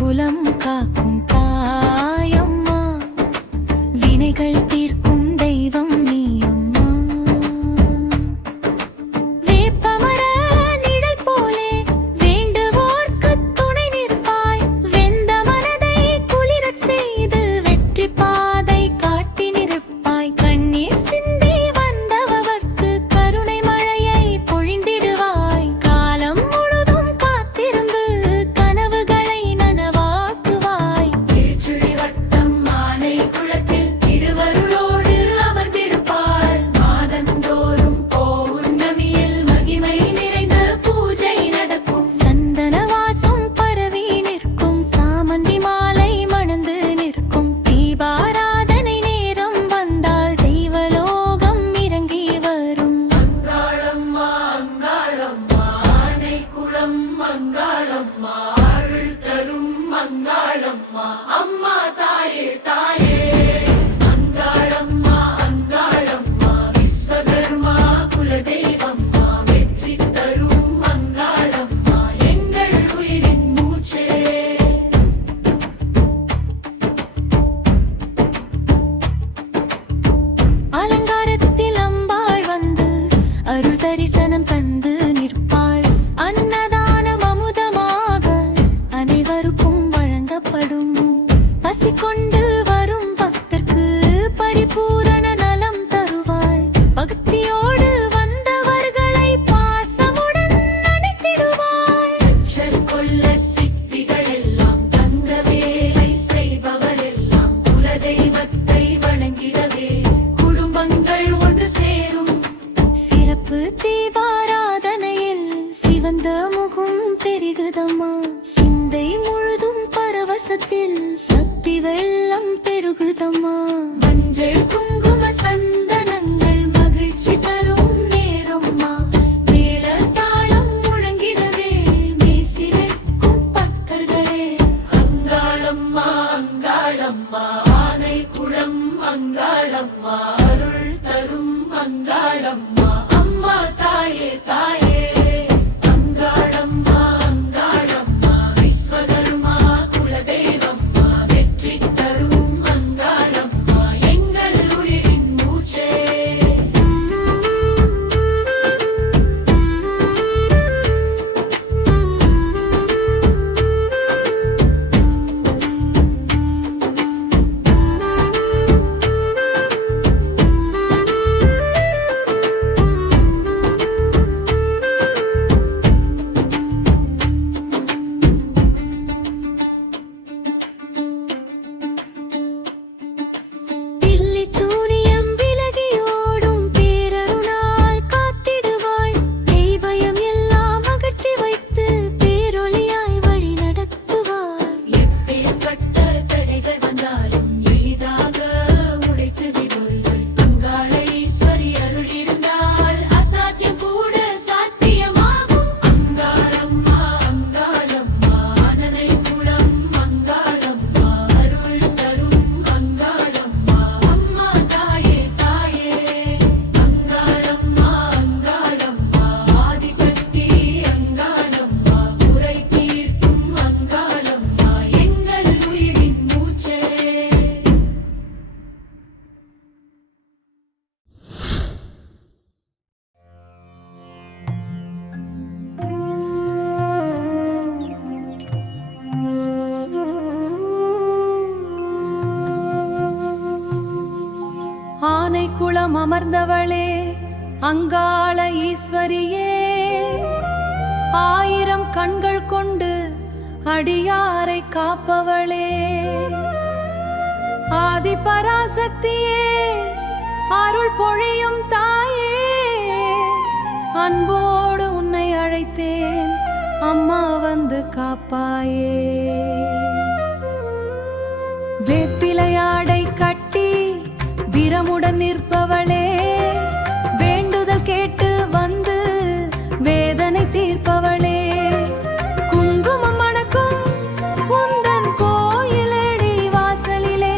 குலம் காக்கும் தாயம்மா, வினைகள் தீர்க்கும் தெய்வம் நீ அம்மா. வேப்பமர நிழல் போலே வேண்டுவோர்க்கு துணை நிற்பாய், வெந்த மனதை குளிரச் செய்து வெற்றி பாதை காட்டி நிற்பாய். கண்ணீர் சிந்தி வந்தவர்க்கு கருணை மழையை பொழிந்திடுவாய், காலம் முழுதும் காத்திருந்து கனவுகளை நனவாக்குவாய். திருச்சுழி வட்டம் மானை குளத்தில் திருவருளோடு அமர்ந்திருப்பாள், மாதந்தோறும் பௌர்ணமியில் மகிமை நிறைந்த பூஜை நடக்கும். சந்தன வாசம் பரவி நிற்கும், சாமந்தி மாலை மணந்து நிற்கும். தீபாராதனை நேரம் வந்தால் தெய்வலோகம் இறங்கி வரும். அங்காளம்மா அங்காளம்மா ஆனை குளம் அங்காளம்மா, அருள் தரும் அங்காளம்மா, அம்மா தாயே தாயே. அங்காளம்மா அங்காளம்மா விஸ்வகர்மா குலதெய்வம்மா, வெற்றி தரும் அங்காளம்மா, எங்கள் உயிரின் மூச்சே. அலங்காரத்தில் அம்பாள் வந்து அருள் தரிசனம் தந்து நிற்பாள். அன்னதானம் அமுதமாக அனைவருக்கும் வழங்கப்படும். பசி கொண்டு வரும் பக்தர்க்கு பரிபூரண நலம் தருவாள். பக்தியோடு வந்தவர்களை பாசமுடன் அணைத்திடுவாள். அச்சர் கொல்லர் சிற்பிகள் எல்லாம் தங்க வேலை செய்பவர் எல்லாம் குலதெய்வத்தை வணங்கிடவே குடும்பங்கள் ஒன்று சேரும். சிறப்பு தீபாராதனையில் சிவந்த முகம் பெருகுதம்மா, சிந்தை முழுதும் பரவசத்தில் சக்தி வெள்ளம் பெருகுதம்மா. மஞ்சள் குங்கும சந்தனங்கள் மகிழ்ச்சி தரும் நேரம்மா, மேள தாளம் முழங்கிடவே மெய்சிலிர்க்கும் பக்தர்களே. அங்காளம்மா அங்காளம்மா ஆனை குளம் அங்காளம்மா, அருள் தரும் அங்காளம்மா, அம்மா தாயே தாயே. அங்காளம்மா அங்காளம்மா விஸ்வகர்மா குலதெய்வம்மா, வெற்றி தரும் அங்காளம்மா, எங்கள் உயிரின் மூச்சே. பில்லி சூனியம் விலகியோடும் பேரருளால் காத்திடுவாள். தெய்வயம் எல்லாம் அகற்றி வைத்து பேரொளியாய் வழி நடத்துவாள். எப்பேற்பட்ட தடைகள் வந்தாலும் எளிதாக உடைத்து விடுவாள். அங்காள ஈஸ்வரி அருள் இருந்தால் அசாத்தியம் கூட சாத்தியமாகும். அங்காளம்மா அங்காளம்மா ஆனனை குளம் அங்காளம்மா, அருள் தரும் அங்காளம்மா, அம்மா தாயே தாயே. அங்காளம்மா அங்காளம்மா ஆதிசக்தி அங்காளம்மா, குறை தீர்க்கும் அங்காளம்மா, எங்கள் உயிரின் மூச்சே. ஆனைக்குளம் அமர்ந்தவளே அங்காள ஈஸ்வரியே, ஆயிரம் கண்கள் கொண்டு அடியாரை காப்பவளே. ஆதி பராசக்தியே அருள் பொழியும் தாயே, அன்போடு உன்னை அழைத்தேன் அம்மா வந்து காப்பாயே. வேப்பிலையாடை கட்டி வீரமுடன் நிற்பவளே, வேண்டுதல் கேட்டு வந்து வேதனை தீர்ப்பவளே. குங்குமம் மணக்கும் உந்தன் கோயிலடி வாசலிலே,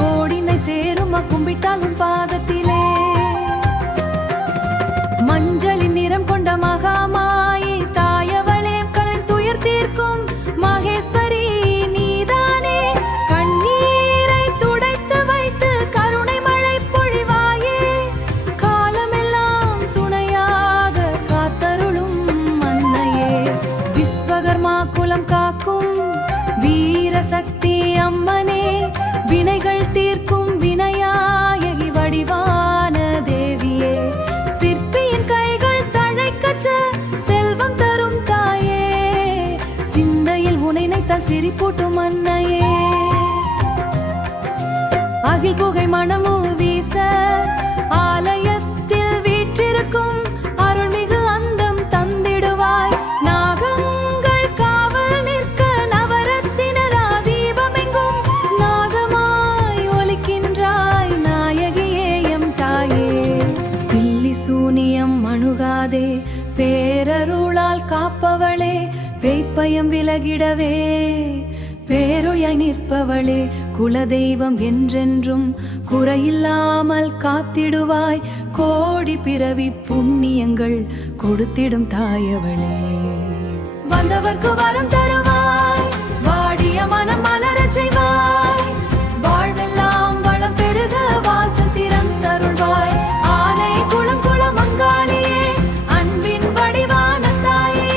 கோடினை சேரும் கும்பிட்டால் உன் பாதத்திலே. மஞ்சளின் நிறம் கொண்ட மகாமாயி தாயவளே, கடல் துயர் தீர்க்கும் மகேஸ்வரி அன்னையே. அகில் புகை மணமு வீச ஆலயத்தில் வீற்றிருக்கும் அருள்மிகு அந்தம் தந்திடுவாய். நாகங்கள் காவல் நிற்க நவரத்தினரா தீபமெங்கும் நாதமாய் ஒலிக்கின்றாய் நாயகியே எம் தாயே. பில்லி சூனியம் அணுகாதே பேரருளால் காப்பவளே, பேய்ப்பயம் விலகிடவே பேரொழியாய் நிற்பவளே. குலதெய்வம் என்றென்றும் குறையில்லாமல் காத்திடுவாய். கோடி பிறவி புண்ணியங்கள் கொடுத்திடும் தாயவளே. வந்தவர்க்கு வரம் தருவாய், வாடிய மனம் மலரச் செய்வாய். வாழ்வெல்லாம் வளம் பெருக வாசல் திறந்தருள்வாய். ஆனை குளம் குளம் அங்காளியே, அன்பின் வடிவான தாயே,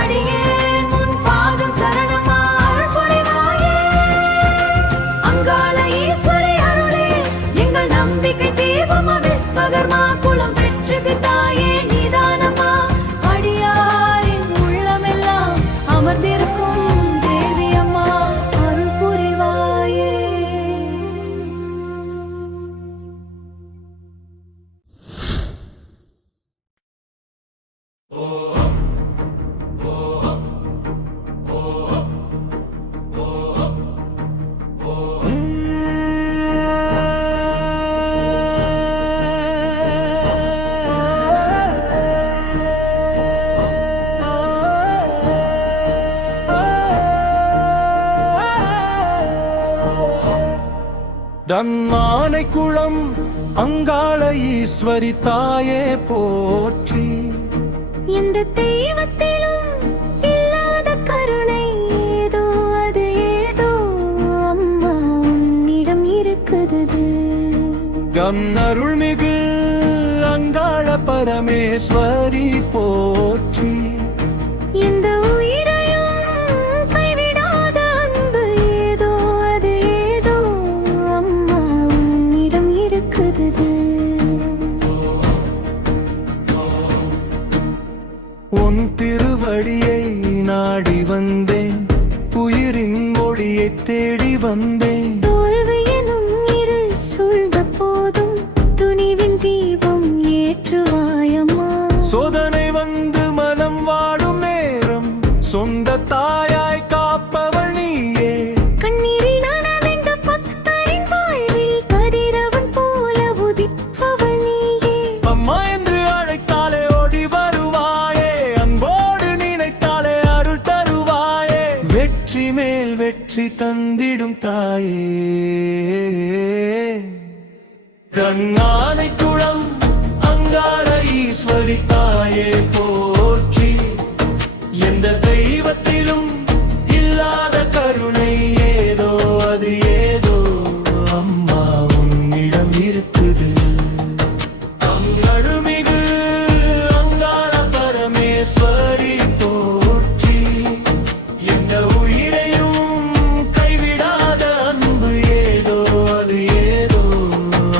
அடியேன் முன் பாதம் சரணமா அருள் புரிவாயே. அங்காள ஈஸ்வரி அருளே, எங்கள் நம்பிக்கை தீபமா விஸ்வகர்மா குலம் வெற்றி தாயே நீதானம்மா. அடியாரின் உள்ளமெல்லாம் அமர்ந்திருக்கும் தேவி அம்மா அருள் புரிவாயே. தன்மானை குளம் அங்காள ஈஸ்வரி தாயே போற்றி. எந்த தெய்வத்திலும் இல்லாத கருணை ஏதோ அது ஏதோ அம்மா உன்னிடம் இருக்குது. கண்ணருள்மிகு அங்காள பரமேஸ்வரி போற்றி. எந்த உயிரையும் கைவிடாத அன்பு ஏதோ அது ஏதோ அம்மா உன்னிடம் இருக்குது. உன் திருவடியை நாடி வந்தேன், உயிரின் ஒளியை தேடி வந்தேன். தோல்வி எனும் இருள் சூழ்ந்த போதும் துணிவின் தீபம் ஏற்றுவாயம்மா. சோதனை வந்து மனம் வாடும் நேரம் சொந்த தாயாய் காப்பவள் நீயே. கண்ணீரில் நனைந்த பக்தரின் வாழ்வில் கதிரவன் போல உதிப்பவள் நீயே. அம்மா என்று அழைத்தாலே ஓடி வருவாயே, அன்போடு நினைத்தாலே அருள் தருவாயே. வெற்றி மேல் வெற்றி தந்திடும் தாயே. கண்ணானை குளம் அங்காள ஈஸ்வரி தாயே போற்றி. எந்த தெய்வத்திலும் இல்லாத கருணை ஏதோ அது ஏதோ அம்மா உன்னிடம் இருக்குது. அருள்மிகு அங்காள பரமேஸ்வரி போற்றி. எந்த உயிரையும் கைவிடாத அன்பு ஏதோ அது ஏதோ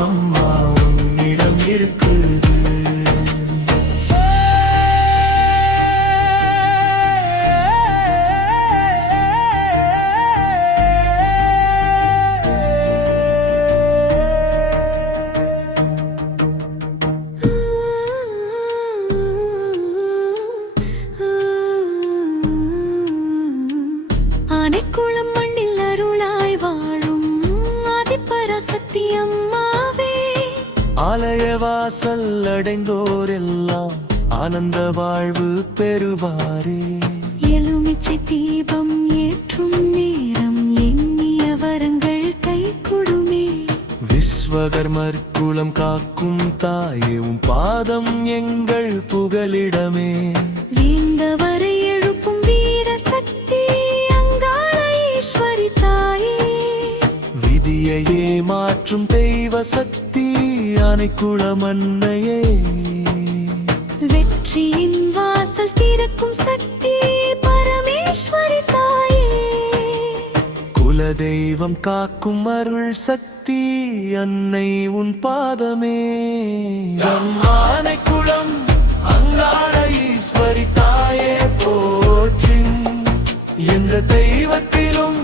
அம்மா உன்னிடம் இருக்குது. ஆனைக்குளம் மண்ணில் அருளாய் வாழும் ஆதிபராசக்தி அம்மாவே. ஆலய வாசல் அடைந்தோரெல்லாம் ஆனந்த வாழ்வு பெறுவாரே. எலுமிச்சை தீபம் ஏற்றும் நேரம் எண்ணிய வரங்கள் கை கொடுமே. விஸ்வகர்மர் குலம் காக்கும் தாயே, உன் பாதம் எங்கள் புகலிடமே. வீழ்ந்தவரை எழுப்பும் வீர சக்தி அங்காள ஈஸ்வரி தாயே. விதியையே மாற்றும் தெய்வ சக்தி அனைக்குளம் அன்னையே. வெற்றியின் வாசல் திறக்கும் சக்தி பரமேஸ்வரி தாயே. குலதெய்வம் காக்கும் அருள் சக்தி அன்னை உன் பாதமே. அம்மானைக்குளம் அங்காள ஈஸ்வரி தாயே போற்றி. எந்த தெய்வத்திலும்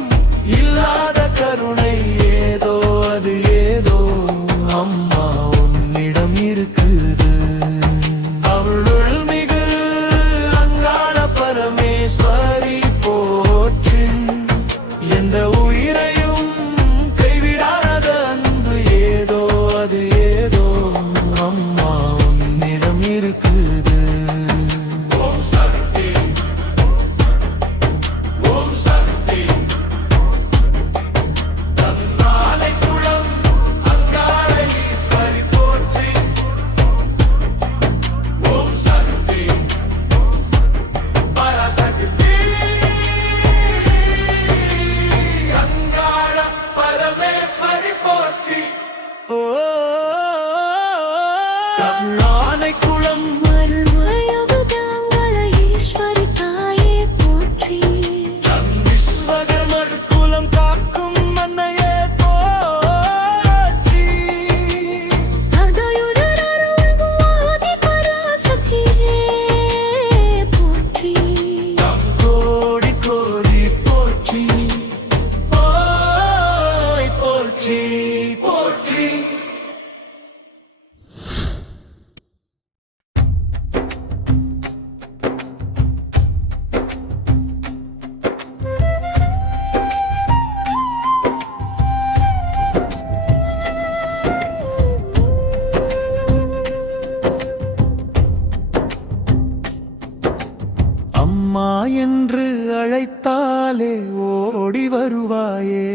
காத்திடுவாயே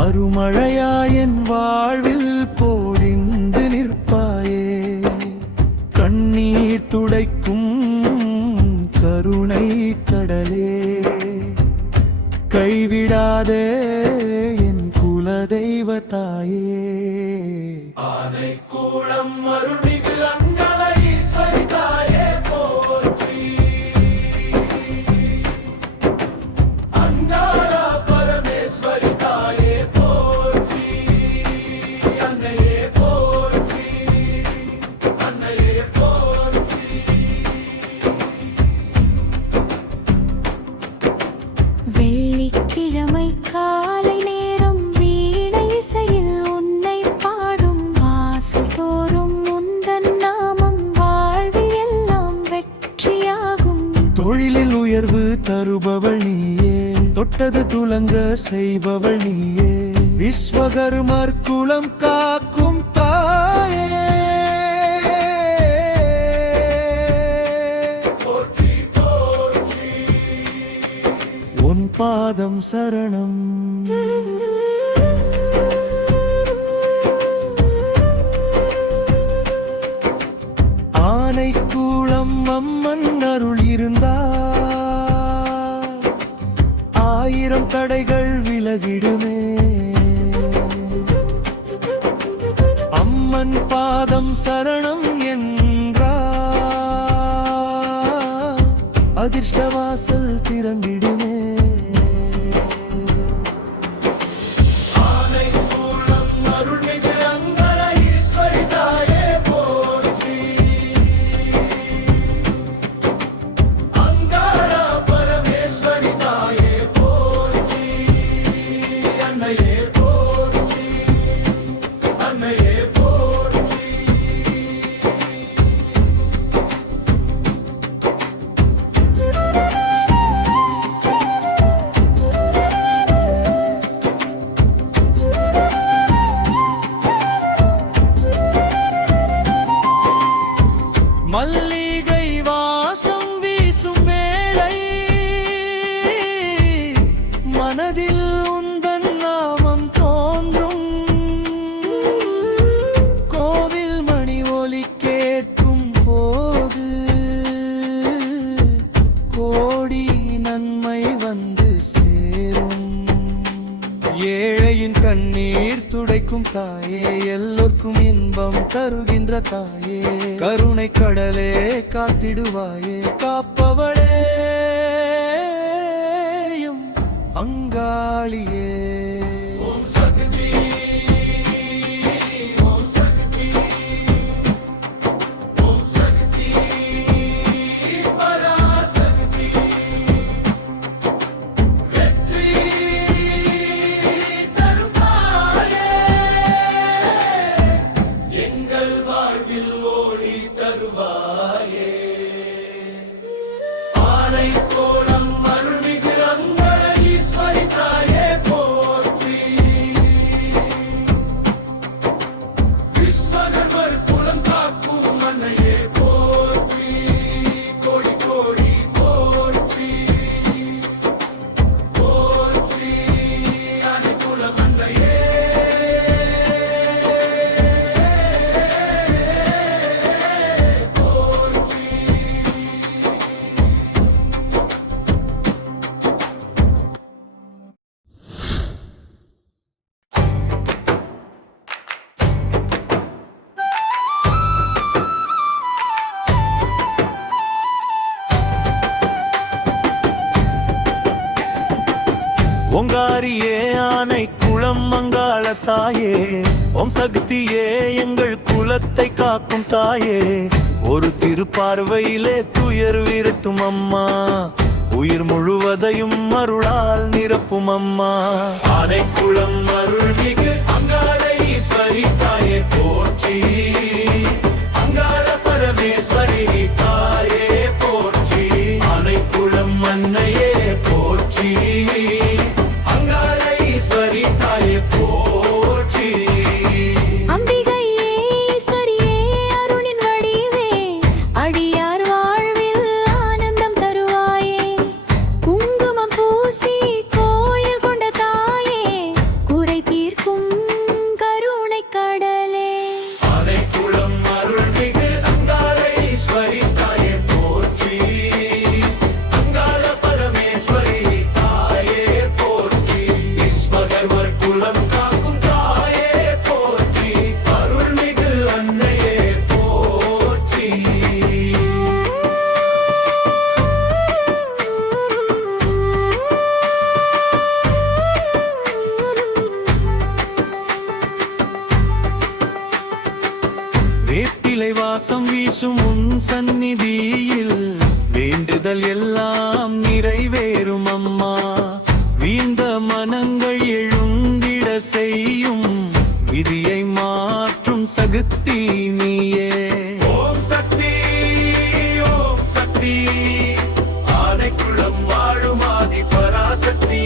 அருமழையாயன் வாழ்வில் பொழிந்து நிற்பாயே கண்ணீர் துடைக்கும் கருணை கடலே கைவிடாதே என் குல தெய்வ தாயே ஆனை கூடம் அருள்மிகு அங்காள ஈஸ்வரி தாயே போற்றி அங்காள பரமேஸ்வரி தாயே போற்றி அன்னையே போற்றி அன்னையே போற்றி வெள்ளிக்கிழமை காலை நேரம் வீணை இசையில் உன்னை பாடும் வாசல் தோறும் உந்தன் நாமம் வாழ்வில் எல்லாம் வெற்றியாகும் தொழிலில் உயர்வு தருபவள் நீயே தொட்டது துலங்க செய்பவள் நீயே விஸ்வகர்மர் குலம் காக்கும் தாயே உன் பாதம் சரணம் ஆனைக்கூளம் அம்மன் அருள் இருந்தால் 1000 தடைகள் விலகிடுமே அம்மன் பாதம் சரணம் என்றால் அதிர்ஷ்டவாசல் திறந்திடுமே மல்லிகை வாசம் வீசும் வேளை மனதில் உந்தன் நாமம் தோன்றும் கோவில் மணி ஒலி கேட்கும் போது கோடி நன்மை வந்து சேரும் ஏழையின் கண்ணீர் துடைக்கும் தாயே எல்லோர்க்கும் இன்பம் தருகின்ற தாயே கருணை கடலே காத்திடுவாயே காப்பவளே அங்காளியே ஓம் சக்தி ஓம் சக்தி ஓம் சக்தி பராசக்தி வெற்றி தருவாயே எங்கள் வாழ்வில் ஓடி தருவாயே ஆனை கோலம் அருள்மிகு அங்காள ஈஸ்வரி தாயே போற்றி விஸ்வகர்மர் குலம் காக்கும் அன்னையே போற்றி கோடி கோடி போற்றி போற்றி அனை குலம் அன்னையே ஓங்காரியே ஆனை குளம் அங்காள தாயே ஓம் சக்தியே எங்கள் குலத்தை காக்கும் தாயே ஒரு திருப்பார்வையிலே துயர் விரட்டும் அம்மா உயிர் முழுவதையும் அருளால் நிரப்பும் அம்மா ஆனை குளம் அருள்மிகு அங்காள ஈஸ்வரி தாயே போற்றி அங்காள பரமேஸ்வரி தாயே போற்றி ஆனை குளம் அன்னையே போற்றி அங்காள ஈஸ்வரி தாயே போற்றி அம்பிகையே ஈஸ்வரியே அருணின் வடிவே அடியார் வாழ்வில் ஆனந்தம் தருவாயே குங்குமம் பூசி கோயில் கொண்ட வாசம் வீசும் உன் சந்நிதியில் வேண்டுதல் எல்லாம் நிறைவேறும் அம்மா. வீழ்ந்த மனங்கள் எழுந்திட செய்யும் விதியை மாற்றும் சக்தி நீயே. ஓம் சக்தி, ஓம் சக்தி, ஆனைக்குளம் வாழும் ஆதி பராசக்தி.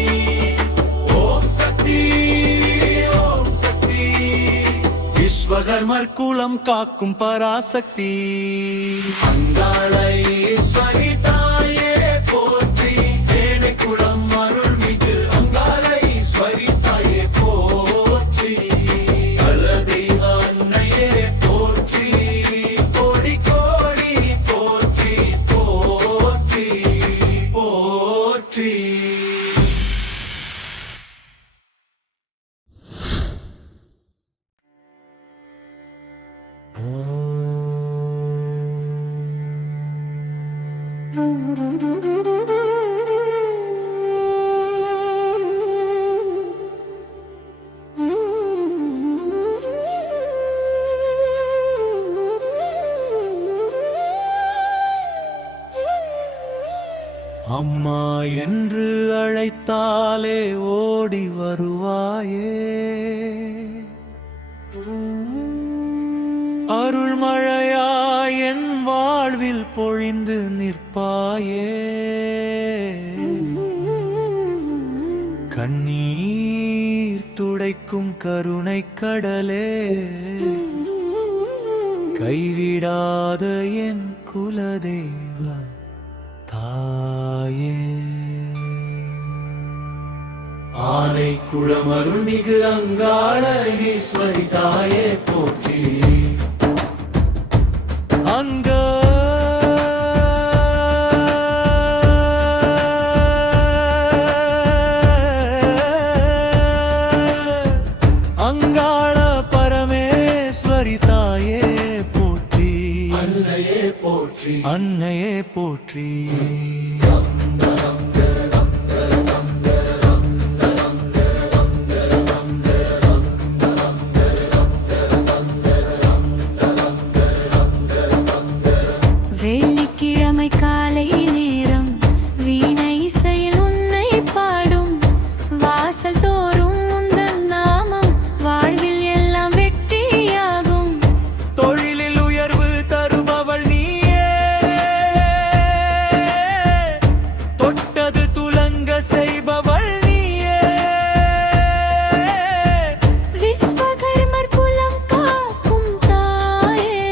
ஓம் சக்தி, ஓம் சக்தி, விஸ்வகர்மர் குலம் காக்கும் பராசக்தி. அங்காள ஈஸ்வரி தாயே போற்றி, ஏனைக்குளம் அருள்மிகு அங்காள ஈஸ்வரி தாயே போற்றி. கலதெய்வ அன்னையே போற்றி, கோடி கோடி போற்றி போற்றி போற்றி. அம்மா என்று அழைத்தாலே ஓடி வருவாயே, அருள்மழையாய் என் வாழ்வில் பொழிந்து நிற்பாயே. கண்ணீர் துடைக்கும் கருணை கடலே, கைவிடாத என் குலதெய்வ தாயே. ஆனைக்குளம் அருள்மிகு அங்காள ஈஸ்வரி தாயே போற்றி. அங்காள பரமேஸ்வரி தாயே போற்றி. அன்னையே போற்றி, அன்னையே போற்றி. வெள்ளிக்கிழமை காலை நேரம் வீணை இசையில் உன்னை பாடும், வாசல் தோறும் உந்தன் நாமம் வாழ்வில் எல்லாம் வெற்றியாகும். தொழிலில் உயர்வு தருபவள் நீயே, தொட்டது துலங்க செய்பவள் நீயே. விஸ்வகர்மர் குலம் காக்கும் தாயே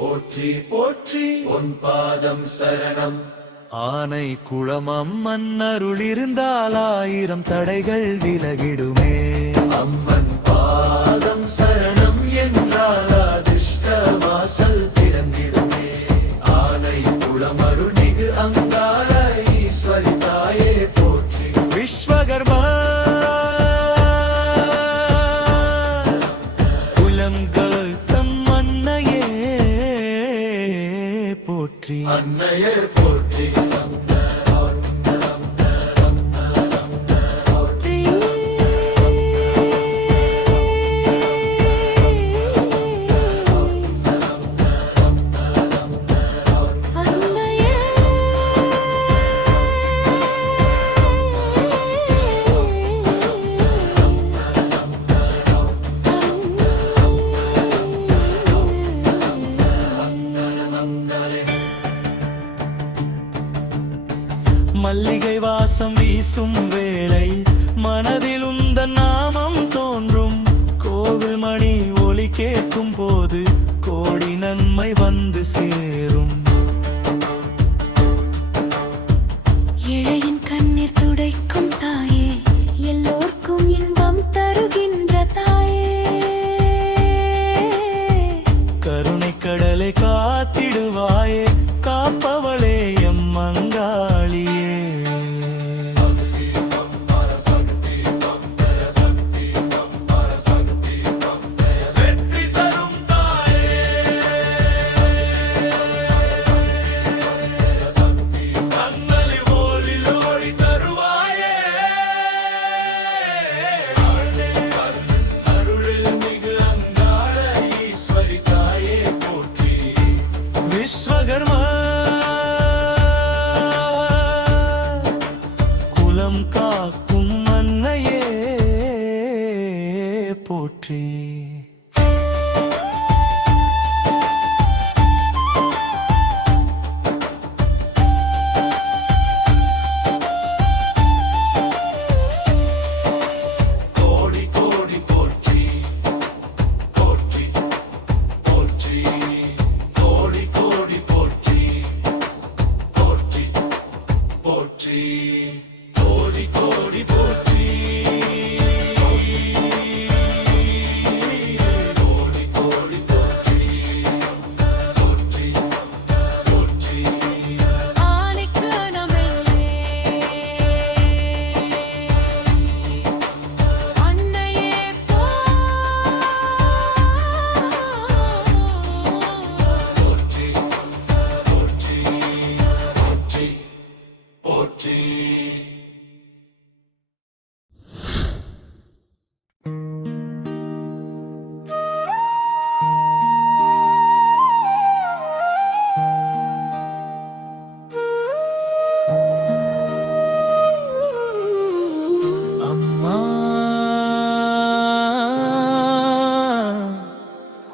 போற்றி போற்றி, உன் பாதம் சரணம். ஆனை குளமம் அருள் இருந்தால் 1000 தடைகள் விலகிடுமே. அம்மன் பாதம் சரணம் என்றால் அதிர்ஷ்ட வாசல் திறந்திடுமே. ஆனை குளம் அருள்மிகு அங்காள ஈஸ்வரி தாயே போற்றி. விஸ்வகர்மா குலம் கௌதம் அன்னையே போற்றி. அன்னையே போற்றி. மல்லிகை வாசம் வீசும் வேளை மனதில் உந்தன் நாமம் தோன்றும். கோவில் மணி ஒலி கேட்கும் போது கோடி நன்மை வந்து சேரும். இழையின் கண்ணீர் துடைக்கும் தாயே, எல்லோர்க்கும் இன்பம் தருகின்ற தாயே. கருணை கடலை காத்திடுவாயே, காப்பவளே எம் அங்காளியே. வெற்றி தரும் தாயே, காக்கும் அன்னையே போற்றி.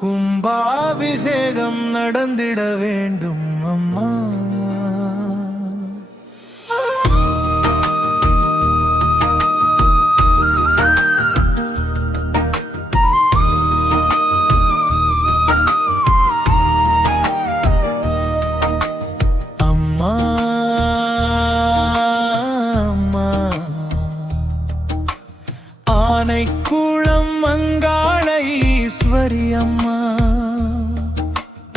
கும்பாபிஷேகம் நடந்திட வேண்டும் அம்மா. அம்மா அம்மா ஆனைக்குளம் மங்காள ஈஸ்வரி அம்மா,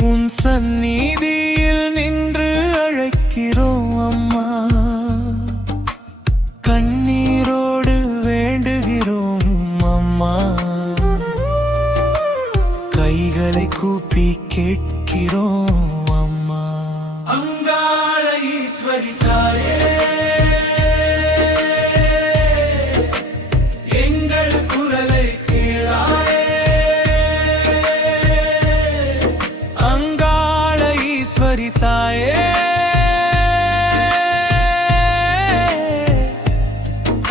உன் சந்நிதியில் நின்று அழைக்கிறோம் அம்மா. கண்ணீரோடு வேண்டுகிறோம் அம்மா, கைகளை கூப்பி கேட்கிறோம் அம்மா. அங்காள ஈஸ்வரி தாயே, எங்கள் குரலை கேளாயே. அங்காள ஈஸ்வரி தாயே,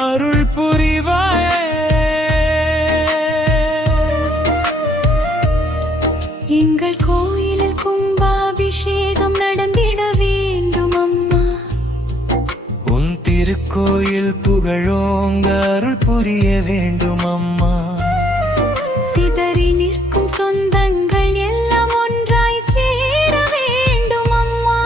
அருள் புரிவாயே. எங்கள் கோயிலில் கும்பாபிஷேகம் நடந்திட வேண்டும் அம்மா. உன் திருக்கோயில் புகழோங்க அருள் புரிய வேண்டும் அம்மா. சிதறி நிற்கும் சொந்தங்கள் எல்லாம் ஒன்றாய் சேர வேண்டும் அம்மா.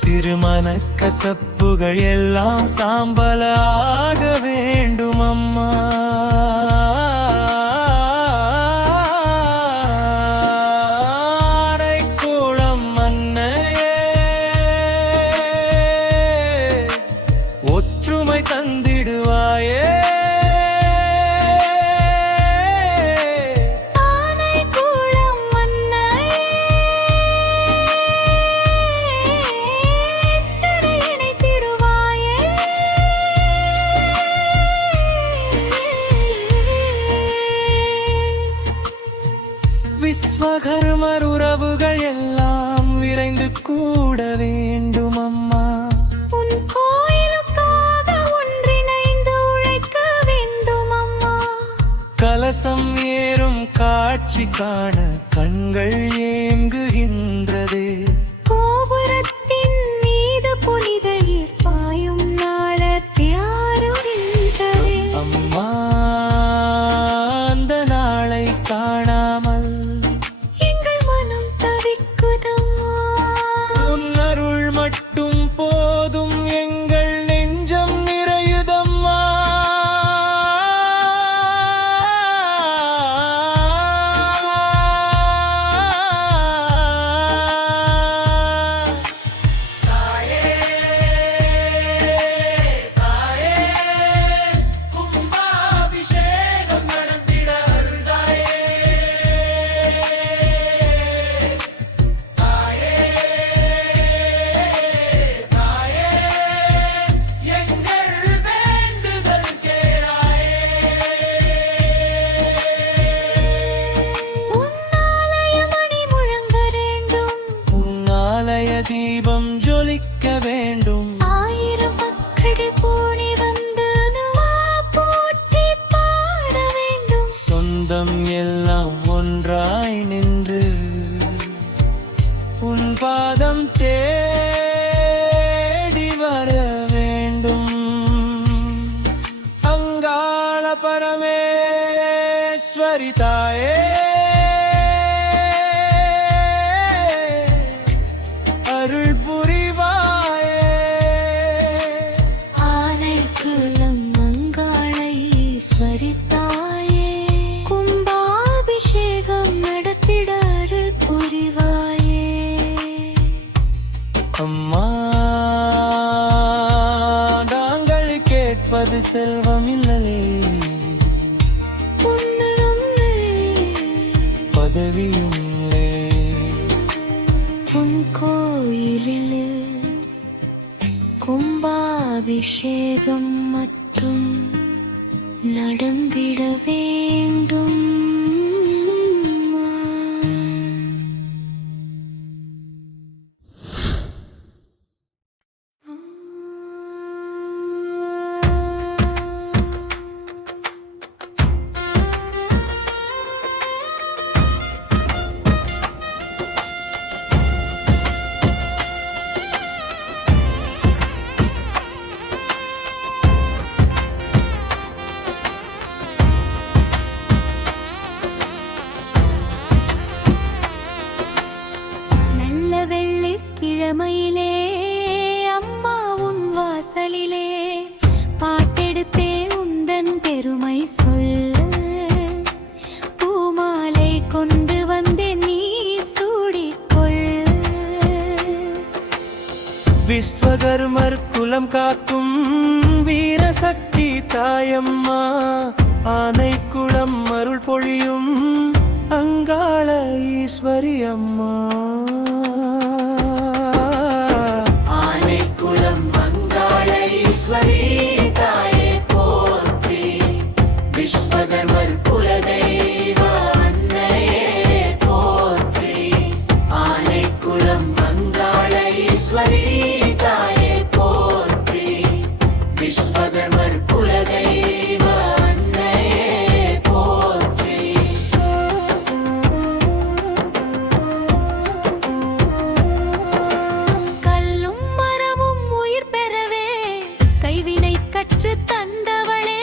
சிறுமன கசப்புகள் எல்லாம் சாம்பலாக வேண்டும் அம்மா. ஆனைக்குளம் அன்னையே, ஒற்றுமை தந்திடுவாயே. ஆனைக்குளம் அன்னையே, எத்தனை இணைத்திடுவாயே. விஸ்வகர்மர் உறவுகள் எல்லாம் விரைந்து கூட வேண்டும் அம்மா. உன் கோயிலுக்காக ஒன்றிணைந்து உழைக்க வேண்டும் அம்மா. கலசம் ஏறும் காட்சி காண கண்கள் ஏங்குகின்றதே. கோபுரத்தின் மீது புனித நீர் பாயும் நாளத்தை ஆறுகின்றதே. அம்மா, அந்த நாளை காணாமல் எங்கள் மனம் தவிக்குதம்மா. உன் அருள் மட்டும் போதும், எங்கள் நெஞ்சம் நிறையுதம்மா. பரமேஸ்வரி தாயே அருள் புரிவாயே. ஆனைக்குளம் மங்காளை ஈஸ்வரி தாயே கும்பாபிஷேகம் நடத்திட அருள் புரிவாயே. அம்மா நாங்கள் கேட்பது செல்வம் இல்லையே, பொன்னும் பதவியும் இல்லை. உன் கோயிலில் கும்பாபிஷேகம் மட்டும் நடந்திட வேண்டும். நல்ல வெள்ளிக்கிழமையிலே அம்மா உன் வாசலிலே பாட்டெடுப்பே உந்தன் பெருமை சொல்ல. பூமாலை கொண்டு வந்தே நீ சூடிக்கொள்ள. விஸ்வகர்மர் குலம் காக்கும் வீரசக்தி தாயம்மா, ஆனைக்குளம் அருள் பொழியும் அங்காள ஈஸ்வரி அம்மா. ஆனைக்குளம் அங்காள ஈஸ்வரி தாயே போற்றி, விஸ்வகர்மர் குலதெய்வ அன்னையே போற்றி. ஆனைக்குளம் அங்காள ஈஸ்வரி தாயே போற்றி, விஸ்வகர்மர் குலதெய்வ அன்னையே போற்றி. கல்லும் மரமும் உயிர் பெறவே கைவினை கற்று தந்தவளே,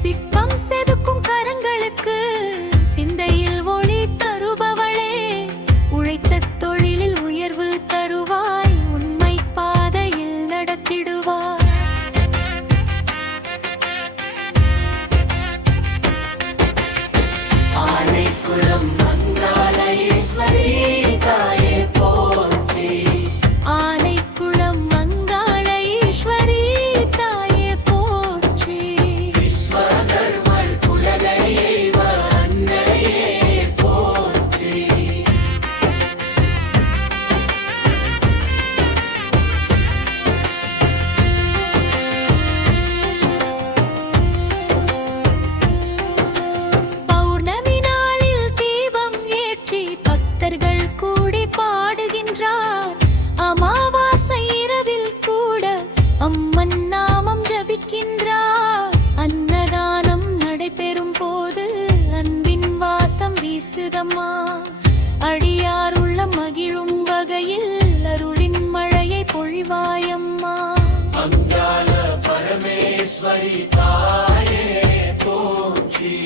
சிற்பம் செதுக்கும் கரங்களுக்கு சிந்தையில் ஒளி தருபவளே, உழைத்த தொழிலில் உயர்வு தருவாய், உண்மை பாதையில் நடத்திடுவாய். ஆனைக்குளம் அங்காள ஈஸ்வரி தாயே போற்றி, ஆனைக்குளம் மங்காள ஈஸ்வரி தாயே போற்றி. விஸ்வகர்மர் குலதெய்வ அன்னையே போற்றி. பௌர்ணமி நாளில் தீபம் ஏற்றி பக்தர்கள் கூடி பாடுகின்றார். அமாவாசை இரவில் கூட அம்மன் நாமம் ஜபிக்கின்றார். அன்னதானம் நடைபெறும் போது அன்பின் வாசம் வீசுதம்மா. அடியார் உள்ள மகிழும் வகையில் அருளின் மழையை பொழிவாயம்மா. அங்காள பரமேஸ்வரி தாயே போற்றி,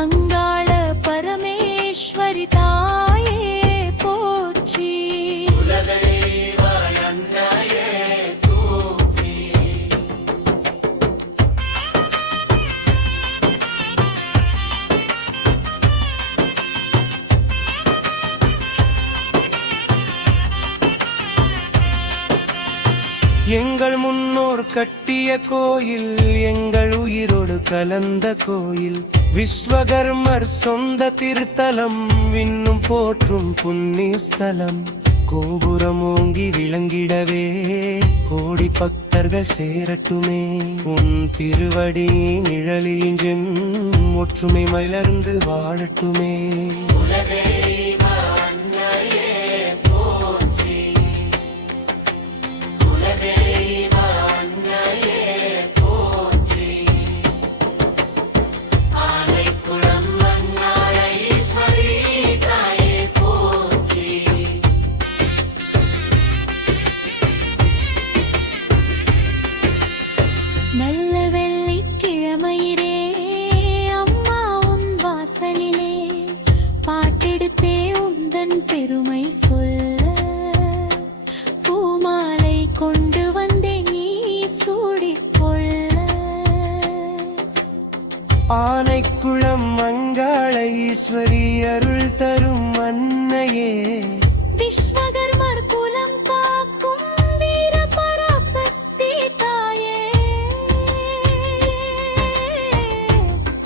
அங்காள பரமேஸ்வரி தாயே போற்றி. குலதெய்வ அன்னையே போற்றி. எங்கள் முன்னோர் கட்டிய கோயில், எங்கள் உயிரோடு கலந்த கோயில், விஸ்வகர்மர் சொந்த திருத்தலம், விண்ணும் போற்றும் புண்ணிய ஸ்தலம். கோபுரம் ஓங்கி விளங்கிடவே கோடி பக்தர்கள் சேரட்டுமே, உன் திருவடி நிழலின் ஒற்றுமை மலர்ந்து வாழட்டுமே. குலதெய்வ அன்னையே போற்றி, குலதெய்வ அன்னையே போற்றி. ஆனைக்குளம் அங்காள ஈஸ்வரி தாயே போற்றி. நல்ல வெள்ளிக்கிழமையிலே ஆனைக்குளம் அங்காள ஈஸ்வரி அருள் தரும் அன்னையே விஸ்வகர்மர் குலம் காக்கும் வீர பராசக்தி தாயே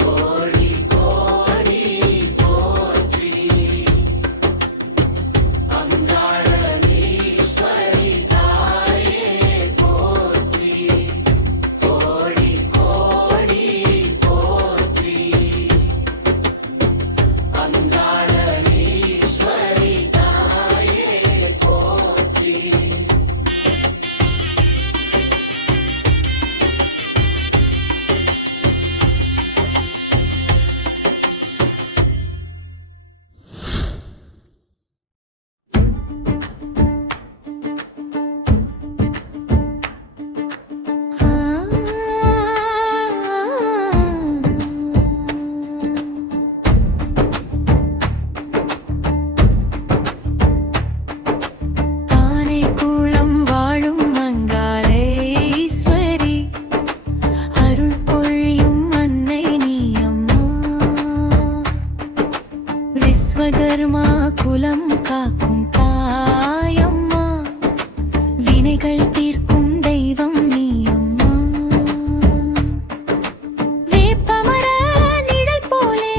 கோடி கோடி போற்றி அங்காளீஸ்வரி தாயே போற்றி கோடி கோடி போற்றி அங்காளீஸ்வரி தாயே போற்றி ஆனைக்குளம் வாழும் அங்காளே ஈஸ்வரி அருள் பொழியும் அன்னை நீ அம்மா விஸ்வகர்மா குலம் காக்கும் தாயம்மா வினைகள் தீர்க்கும் தெய்வம் நீ அம்மா வேப்பமர நிழல் போலே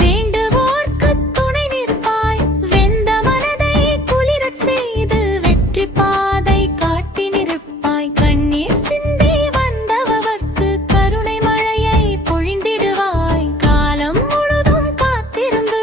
வேண்டுவோர்க்கு துணை நிற்பாய் வெந்த மனதை குளிரச் செய்து வெற்றி பாதை காட்டி நிற்பாய் கண்ணீர் சிந்தி வந்தவர்க்கு கருணை மழையை பொழிந்திடுவாய் காலம் முழுதும் காத்திருந்து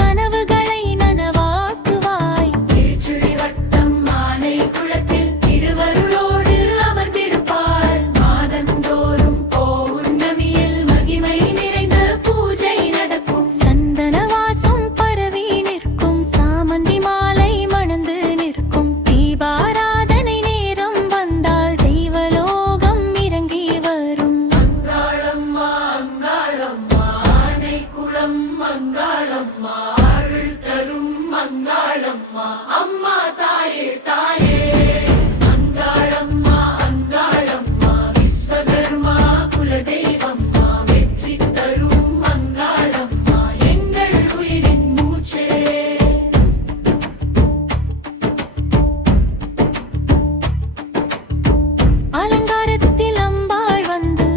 கனவுகளை நனவாக்குவாய் திருச்சுழி வட்டம் மானை குளத்தில் திருவருளோடு அமர்ந்திருப்பாள் மாதந்தோறும் பௌர்ணமியில் மகிமை நிறைந்த பூஜை நடக்கும் சந்தன வாசம் பரவி நிற்கும் சாமந்தி மாலை மணந்து நிற்கும் தீபாராதனை நேரம் வந்தால் தெய்வலோகம் இறங்கி வரும் அங்காளம்மா அங்காளம்மா ஆனைக்குளம் அங்காளம்மா அருள் தரும் அங்காளம்மா அம்மா தாயே தாயே அங்காளம்மா அங்காளம்மா விஸ்வகர்மா குலதெய்வம்மா வெற்றி தரும் அங்காளம்மா எங்கள் உயிரின் மூச்சே அலங்காரத்தில் அம்பாள் வந்து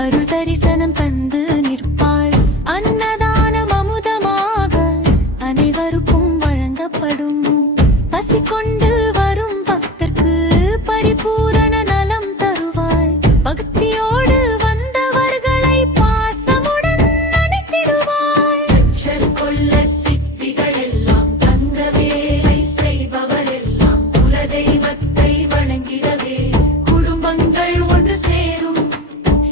அருள் தரிசனம் தந்து நிற்பாள் அன்னதானம் அமுதமாக அனைவருக்கும் வழங்கப்படும் பசி கொண்டு வரும் பக்தர்க்கு பரிபூரண நலம் தருவாள் பக்தியோடு வந்தவர்களை பாசமுடன் அணைத்திடுவாள் அச்சர் கொல்லர் சிற்பிகள் எல்லாம் தங்க வேலை செய்பவர் எல்லாம் குலதெய்வத்தை வணங்கிடவே குடும்பங்கள் ஒன்று சேரும்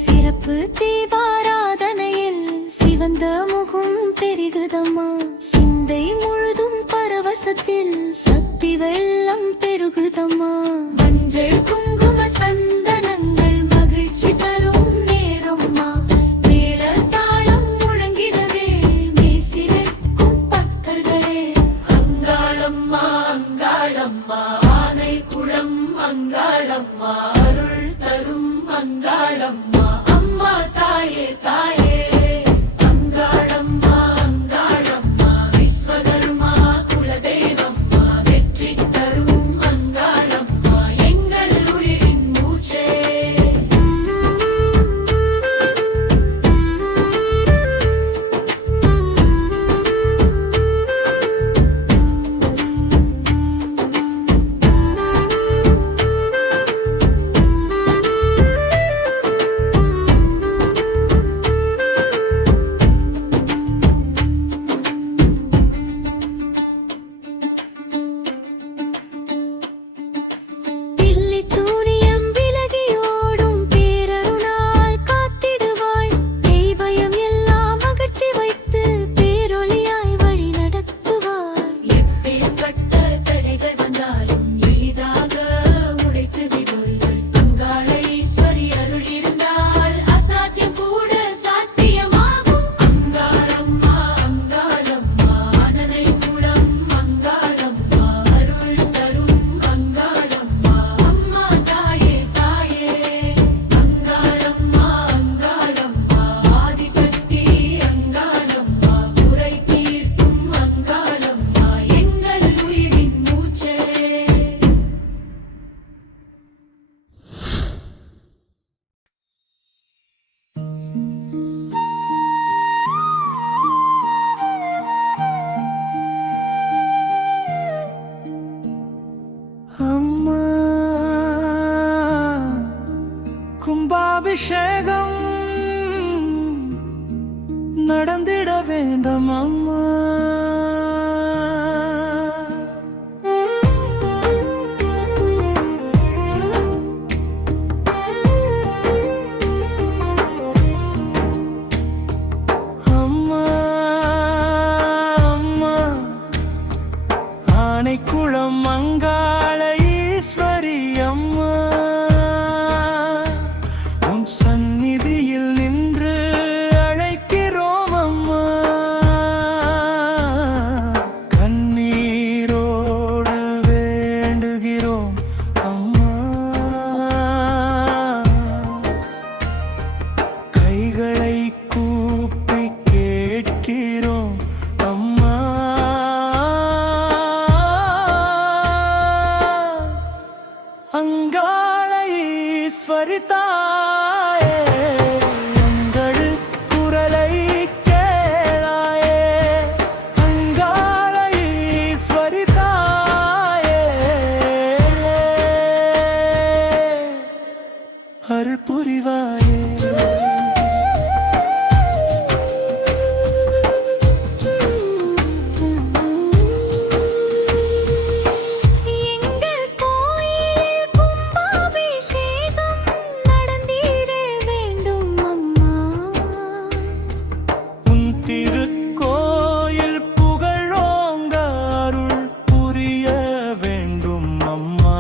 சிறப்பு தீபாராதனையில் சிவந்த முகம் பெருகுதம்மா சிந்தை முழுதும் பரவசத்தில் சக்தி வெள்ளம் பெருகுதம்மா மஞ்சள் குங்கும சந்தனங்கள் மகிழ்ச்சி தரும் நேரம்மா மேல தாளம் முழங்கிடவே மெய்சிலிர்க்கும் பக்தர்களே அங்காளம்மா அங்காளம்மா ஆனைக்குளம் அங்காளம்மா அருள் தரும் அங்காளம்மா அம்மா தாயே தாயே அங்காளம்மா அங்காளம்மா விஸ்வகர்மா குலதெய்வம்மா வெற்றி தரும் அங்காளம்மா எங்கள் உயிரின் மூச்சே நடந்திட வேண்டும் அம்மா. ஆனைக்குளம் அங்காள ஈஸ்வரி அம்மா, உன் சந்நிதியில் நின்று அழைக்கிறோம் அம்மா. கண்ணீரோடு வேண்டுகிறோம் அம்மா. கைகளை கூப்பி கேட்கிறோம் அம்மா. அங்காள ஈஸ்வரி தாயே, எங்கள் குரலை கேளாயே. அங்காள ஈஸ்வரி தாயே, அருள் புரிவாயே. திருக்கோயில் புகழோங்க அருள் புரிய வேண்டும் அம்மா.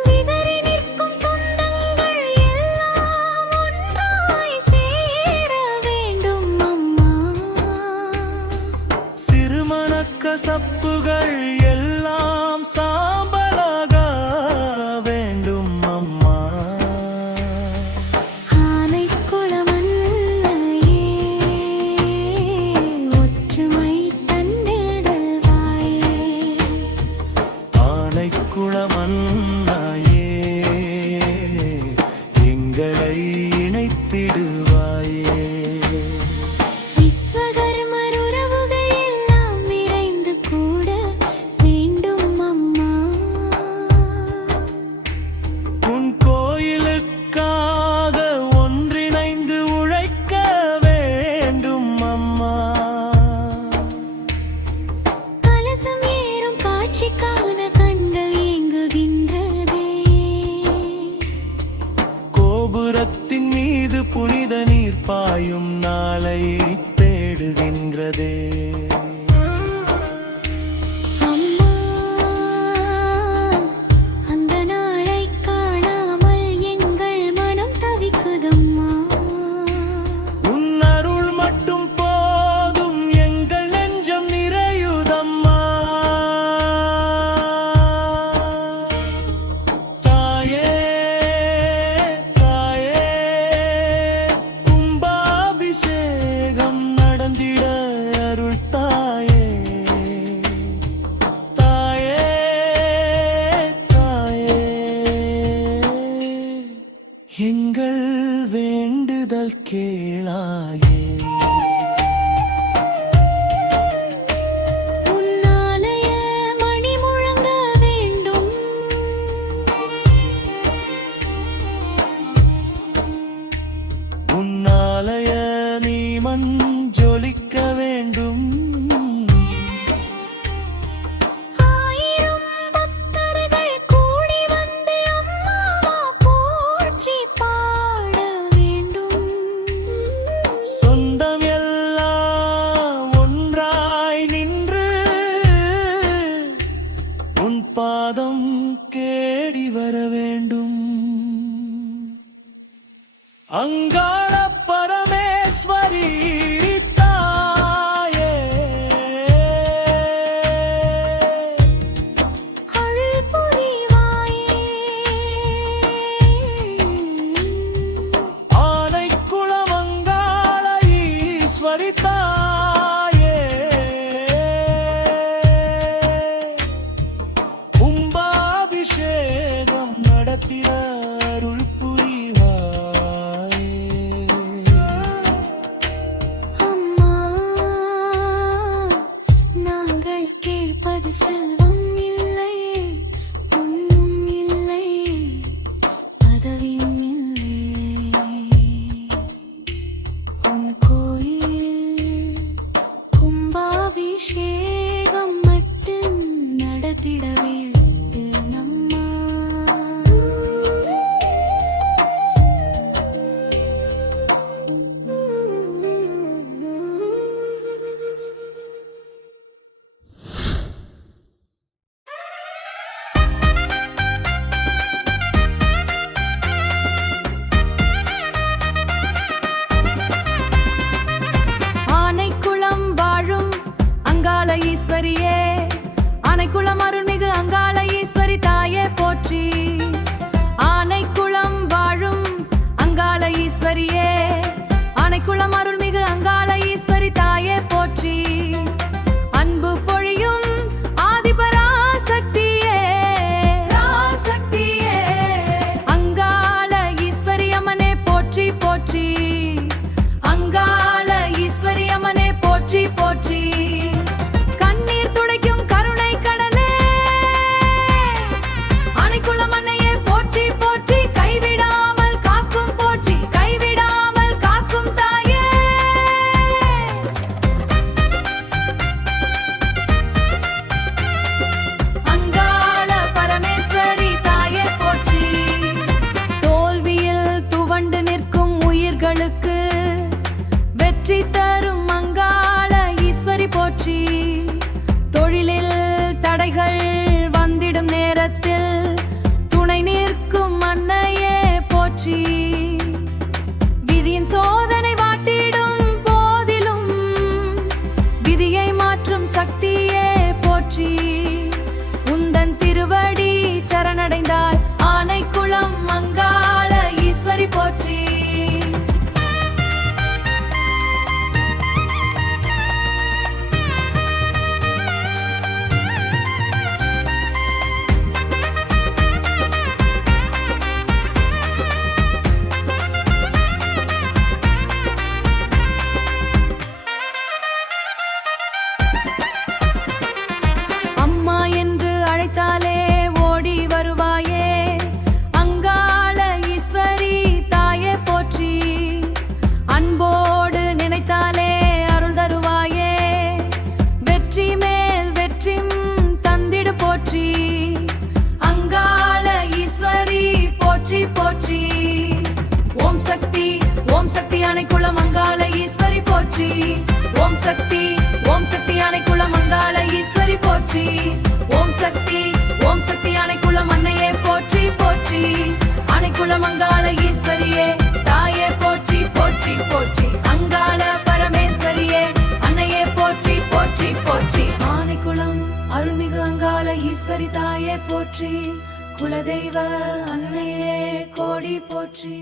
சிதறி நிற்கும் சொந்தங்கள் எல்லாம் ஒன்றாய் சேர வேண்டும் அம்மா. சிறுமண கசப்புகள் எல்லாம் சாம்பலாக வேண்டும் அம்மா. குளமன்னாயே, எங்களை இணைத்திடுவாயே. விஸ்வகர்மர் உறவுகள் எல்லாம் விரைந்து கூட வேண்டும் அம்மா. உன் கோயிலுக்காக ஒன்றிணைந்து உழைக்க வேண்டும் அம்மா. கலசம் ஏறும் காட்சிக்கான கோபுரத்தின் மீது புனித நீர் பாயும் நாளை தேடுகின்றதே. அம்மா, அந்த நாளை காணாமல் எங்கள் மனம் தவிக்குதம்மா. உன் அருள் மட்டும் போதும், எங்கள் நெஞ்சம் நிறையுதம்மா. தாயே, அபிஷேகம் நடந்திட அருள் தாயே. தாயே, தாயே, எங்கள் வேண்டுதல் கேளாயே. உன்னாலய மணி முழங்க வேண்டும். உன்னாலய நீ மஞ்சொலிக்க வேண்டும். ஆயிரம் பக்தர்கள் கூடி வந்து அம்மாவா போற்றி பாட வேண்டும். சொந்தம் எல்லாம் ஒன்றாய் நின்று உன் பாதம் கேடி வர வேண்டும். அங்காள பரமேஸ்வரி தாயே, அருள் புரிவாயே. ஆனைக்குளம் அங்காள ஈஸ்வரி தாயே, கும்பாபிஷேகம் நடத்திட அருள் புரிவாயே. ஈஸ்வரி தாயே போற்றி. ஆனைக்குளம் வாழும் அங்காள ஈஸ்வரியே, ஆனைக்குளம் அருள்மிகு அங்காள ஈஸ்வரி தாயே போற்றி. அன்பு பொழியும் ஆதிபராசக்தியே, ராசக்தியே, அங்காள ஈஸ்வரி அம்மனே போற்றி போற்றி. அங்காள ஈஸ்வரி அம்மனே போற்றி போற்றி. கண்ணீர் துடைக்கும் கருணை கடலே, ஆனைக்குளம் அன்னையே போற்றி போற்றி. கைவிடாமல் காக்கும் போற்றி, கைவிடாமல் காக்கும் தாயே. அங்காள பரமேஸ்வரி தாயே போற்றி. தோல்வியில் துவண்டு நிற்கும் உயிர்களுக்கு வெற்றி தரும் அங்காள ஈஸ்வரி போற்றி. தொழிலில் தடைகள் வந்திடும் நேரத்தில் துணை நிற்கும் அன்னையே போற்றி. விதியின் சோதனை வாட்டிடும் போதிலும் விதியை மாற்றும் சக்தியே போற்றி. உந்தன் திருவடி சரணடைந்தால் ஆனைக்குளம் அங்காள ஈஸ்வரி போற்றி. அம்மா என்று அழைத்தாலே ஓடி வருவாயே, அங்காள ஈஸ்வரி தாயே போற்றி. அன்போடு நினைத்தாலே அருள் தருவாயே, வெற்றி மேல் வெற்றி தந்திடு போற்றி. அங்காள ஈஸ்வரி போற்றி போற்றி. ஓம் சக்தி ஓம் சக்தி ஆனைக்குளம் அங்காள ஈஸ்வரி போற்றி. ஓம் சக்தி ஆனைக்குளம் அங்காள ஈஸ்வரி போற்றி. ஓம் சக்தி ஆனைக்குளம் அன்னையே போற்றி போற்றி. ஆனைக்குளம் அங்காள ஈஸ்வரியே தாயே போற்றி போற்றி போற்றி. அங்காள பரமேஸ்வரியே அன்னையே போற்றி போற்றி போற்றி. ஆனைக்குளம் அருள்மிகு அங்காள ஈஸ்வரி தாயே போற்றி. குலதெய்வ அன்னையே கோடி போற்றி.